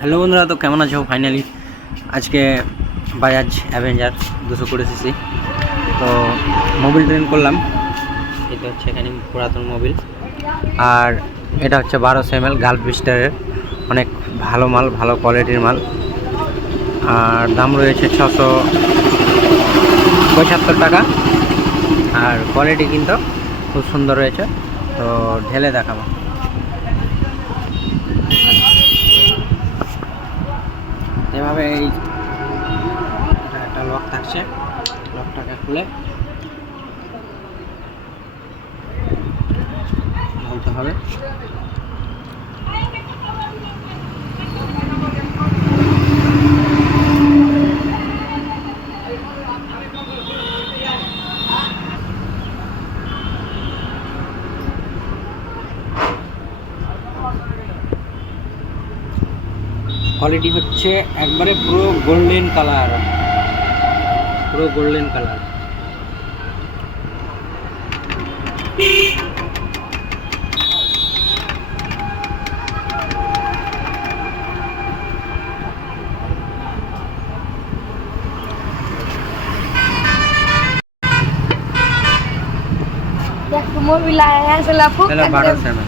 Hello বন্ধুরা, তো কেমন আছো? ফাইনালি আজকে বাজাজ অ্যাভেঞ্জার 220 সিসি তো মোবিল ট্রেন করলাম। এটা হচ্ছে এখানে পুরাতন মোবিল, আর এটা হচ্ছে 1200 ml গালফ বিস্টারের, অনেক ভালো মাল, ভালো কোয়ালিটির মাল। আর দাম রয়েছে 675 টাকা, আর কোয়ালিটি কিন্তু খুব সুন্দর রয়েছে। তো ঢেলে দেখাবো। এভাবে এটা একটা লক থাকছে, লকটাকে খুলে ঢালতে হবে। কোয়ালিটি হচ্ছে একবারে পুরো গোল্ডেন কালার, পুরো গোল্ডেন কালার। मोबिल आया है सला फूक पहले 1200 ml